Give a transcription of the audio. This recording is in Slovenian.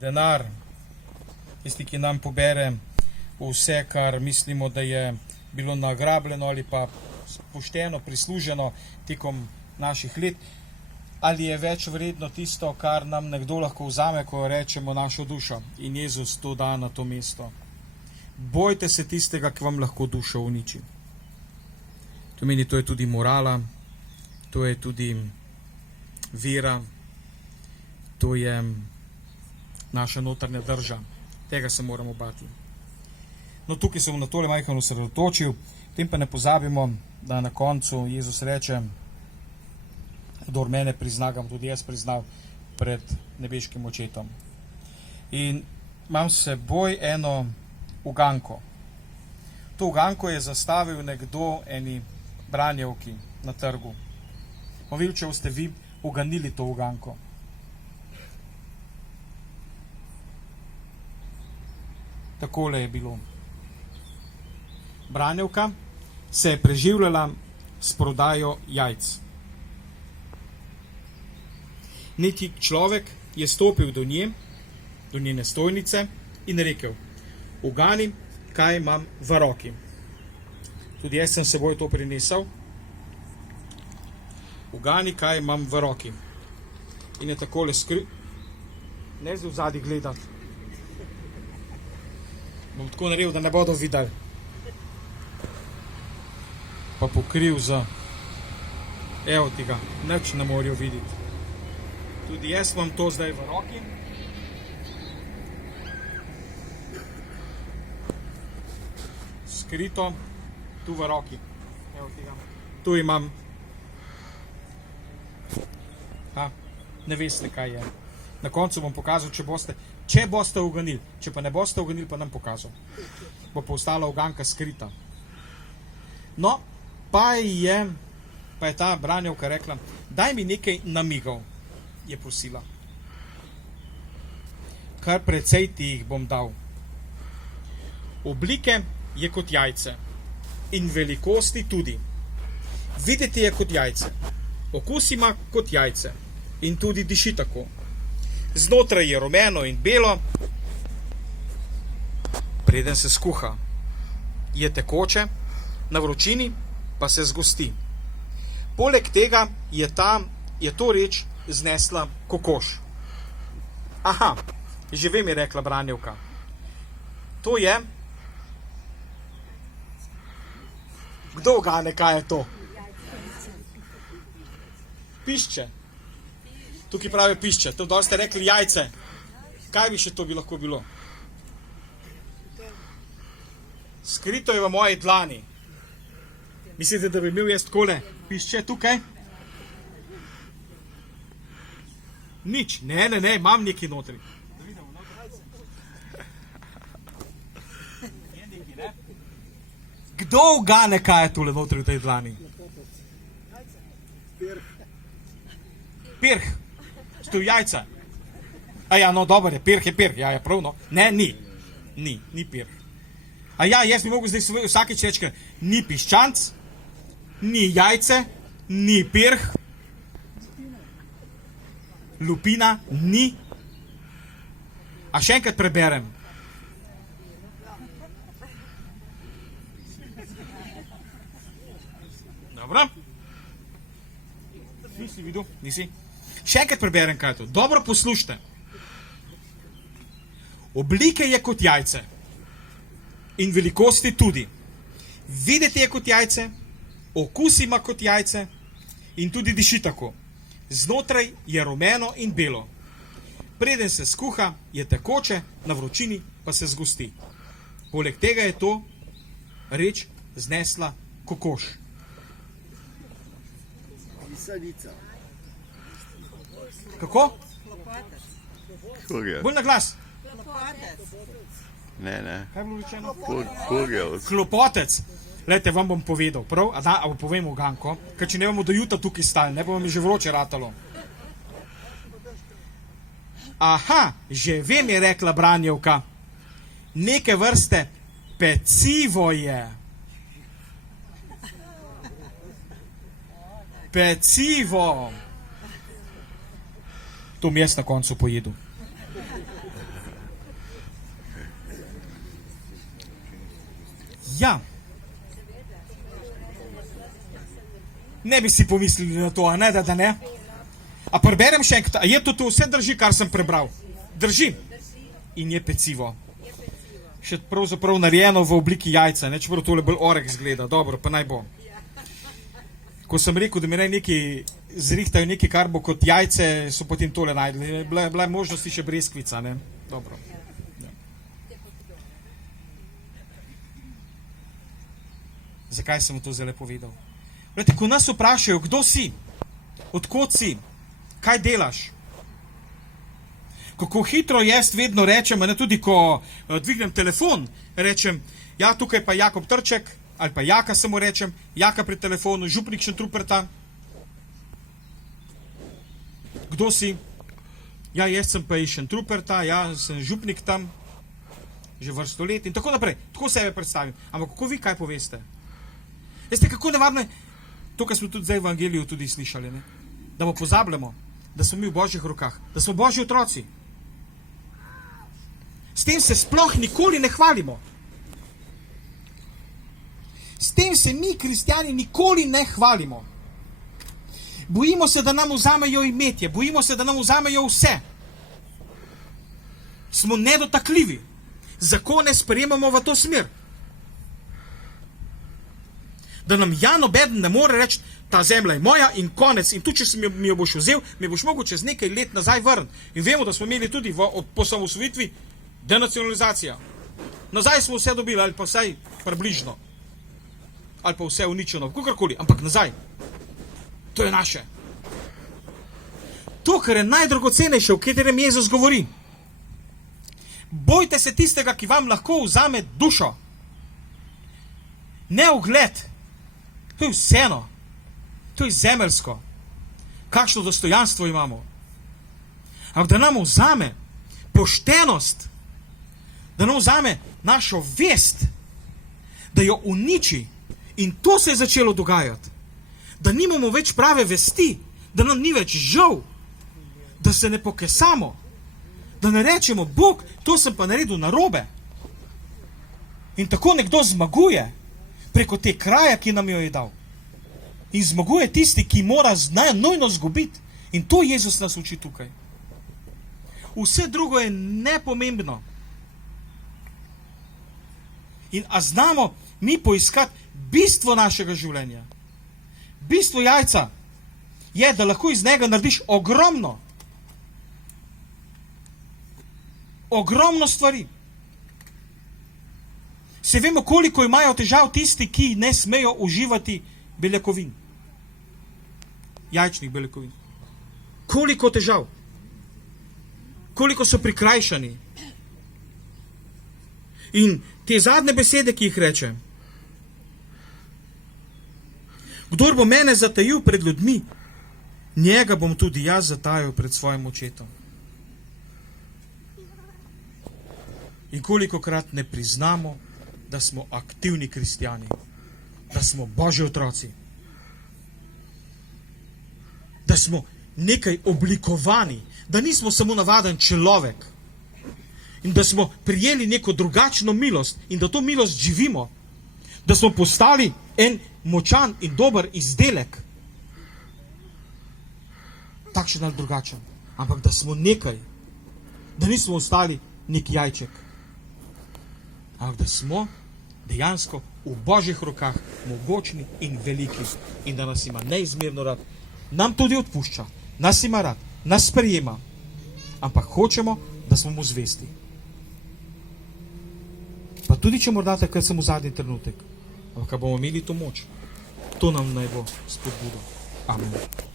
denar, tisti, ki nam pobere vse, kar mislimo, da je bilo nagrabljeno ali pa pošteno prisluženo tekom naših let, ali je več vredno tisto, kar nam nekdo lahko vzame, ko rečemo našo dušo. In Jezus to da na to mesto. Bojte se tistega, ki vam lahko dušo uniči. To meni, to je tudi morala, to je tudi vera, to je naša notranja drža. Tega se moramo bati. No, tukaj sem na tole majhno osredotočil, tem pa ne pozabimo, da na koncu Jezus reče, kdor mene prizna, ga bom tudi jaz priznal pred nebeškim očetom. In imam s seboj eno uganko. To uganko je zastavil nekdo eni branjevki na trgu. Bom videl, če boste vi uganili to uganko. Takole je bilo. Branjevka se je preživljala s prodajo jajc. Neki človek je stopil do nje, do njene stojnice in rekel: ugani, kaj imam v roki. Tudi jaz sem seboj to prinesel. Ugani, kaj imam v roki. In je takole ne zdaj v zadnji gledati. Bom tako naredil, da ne bodo videli. Pa pokril za... Evo ti ga, nič ne morajo videti. Tudi jaz imam to zdaj v roki. Skrito, tu v roki. Evo ti ga. Tu imam. Ne veste, kaj je. Na koncu bom pokazal, če boste uganili. Če pa ne boste uganili, pa nam pokazal. Bo pa ostala uganka skrita. No, pa je ta branjevka rekla: daj mi nekaj namigov, je prosila. Kar precej ti jih bom dal. Oblike je kot jajce in velikosti tudi. Videti je kot jajce, okus ima kot jajce in tudi diši tako. Znotraj je rumeno in belo, preden se skuha. Je tekoče, na vročini pa se zgosti. Poleg tega je to reč znesla kokoš. Aha, že vem, je rekla branjevka. To je... Kdo ugane, kaj je to? Pišče. Tukaj pravi pišče. To dol ste rekli jajce. Kaj bi še to bi lahko bilo? Skrito je v moji dlani. Mislite, da bi imel jaz takole pišče tukaj? Nič. Ne, imam nekaj notri. Kdo ugane, kaj je tole notri v tej dlani? Pirh. Ste v jajca. No, dobro je, pirh je pirh. Ja, je prav, no. Ne, ni pirh. Jaz bi mogel zdaj vsakeč reči, ni piščanc, ni jajce, ni pirh, lupina, ni. Še enkrat preberem. Dobro. Nisi videl? Nisi? Še enkrat preberem, kaj je to. Dobro poslušajte. Oblike je kot jajce in velikosti tudi. Videti je kot jajce, okus ima kot jajce in tudi diši tako. Znotraj je rumeno in belo. Preden se skuha, je tekoče, na vročini pa se zgosti. Poleg tega je to reč znesla kokoš. Kako? Bolj na glas. Ne. Kaj je bilo rečeno? Kurjevc. Klopotec. Lejte, vam bom povedal, prav? A bo povem uganko, ker če ne bomo do jutra tukaj stali, ne bomo mi že vroče ratalo. Aha, že vem, je rekla branjevka. Neke vrste pecivo je. Pecivo. To mi jaz na koncu pojedu. Ne bi si pomislili na to, a ne, da ne? A preberem še enkrat, a je to vse drži, kar sem prebral? Drži. In je pecivo. Še pravzaprav narejeno v obliki jajca, ne, čeprav tole bolj orek zgleda. Dobro, pa naj bo. Ko sem rekel, da mi naj neki zrihtajo nekaj, kar bo kot jajce, so potem tole najdli. Bila je možnosti še breskvica, ne? Dobro. Ja. Zakaj sem to zelo povedal? Glede, ko nas vprašajo, kdo si, odkot si, kaj delaš, kako hitro jaz vedno rečem, ne, tudi ko dvignem telefon, rečem, ja, tukaj pa Jakob Trček, ali pa Jaka samo rečem, Jaka pri telefonu, župnik Šentruperta. Kdo si? Ja, jaz sem pa iz Šentruperta, ja, sem župnik tam, že vrsto let in tako naprej. Tako sebe predstavim. Ampak kako vi kaj poveste? Veste, kako nevarno je? To, kar smo tudi zdaj v Evangeliju tudi slišali, ne? Da mu pozabljamo, da smo mi v Božjih rokah, da smo Božji otroci. S tem se sploh nikoli ne hvalimo. S tem se mi, kristjani, nikoli ne hvalimo. Bojimo se, da nam vzamejo imetje, bojimo se, da nam vzamejo vse. Smo nedotakljivi. Zakone sprejemamo v to smer. Da nam nobeden ne more reči, ta zemlja je moja in konec. In tu, če mi jo boš vzel, mi boš mogel čez nekaj let nazaj vrniti. In vemo, da smo imeli tudi po osamosvojitvi denacionalizacija. Nazaj smo vse dobili, ali pa vsaj približno. Ali pa vse uničeno, kakorkoli, ampak nazaj. To je naše. To, kar je najdragocenejše, v katerem Jezus govori. Bojte se tistega, ki vam lahko vzame dušo. Ne ugled. To je vseeno. To je zemeljsko. Kakšno dostojanstvo imamo. Ampak da nam vzame poštenost, da nam vzame našo vest, da jo uniči. In to se je začelo dogajati. Da nimamo več prave vesti, da nam ni več žal, da se ne pokesamo, da ne rečemo, Bog, to sem pa naredil narobe. In tako nekdo zmaguje preko te kraja, ki nam jo je dal. In zmaguje tisti, ki mora nujno zgubiti. In to Jezus nas uči tukaj. Vse drugo je nepomembno. In a znamo mi poiskati bistvo našega življenja. Bistvo jajca je, da lahko iz njega narediš ogromno. Ogromno stvari. Se vemo, koliko imajo težav tisti, ki ne smejo uživati beljakovin. Jajčnih beljakovin. Koliko težav. Koliko so prikrajšani. In te zadnje besede, ki jih reče. Kdor bo mene zatajil pred ljudmi, njega bom tudi jaz zatajil pred svojim očetom. In kolikokrat ne priznamo, da smo aktivni kristjani, da smo Božji otroci, da smo nekaj oblikovani, da nismo samo navaden človek in da smo prijeli neko drugačno milost in da to milost živimo, da smo postali en močan in dober izdelek, takšen ali drugačen, ampak da smo nekaj, da nismo ostali nek jajček, ampak da smo dejansko v Božjih rokah mogočni in veliki in da nas ima neizmerno rad, nam tudi odpušča, nas ima rad, nas sprejema, ampak hočemo, da smo mu zvesti. Pa tudi, če morda takrat samo zadnji trenutek, ampak bomo imeli to moč, to nam naj bo spodbudo. Amen.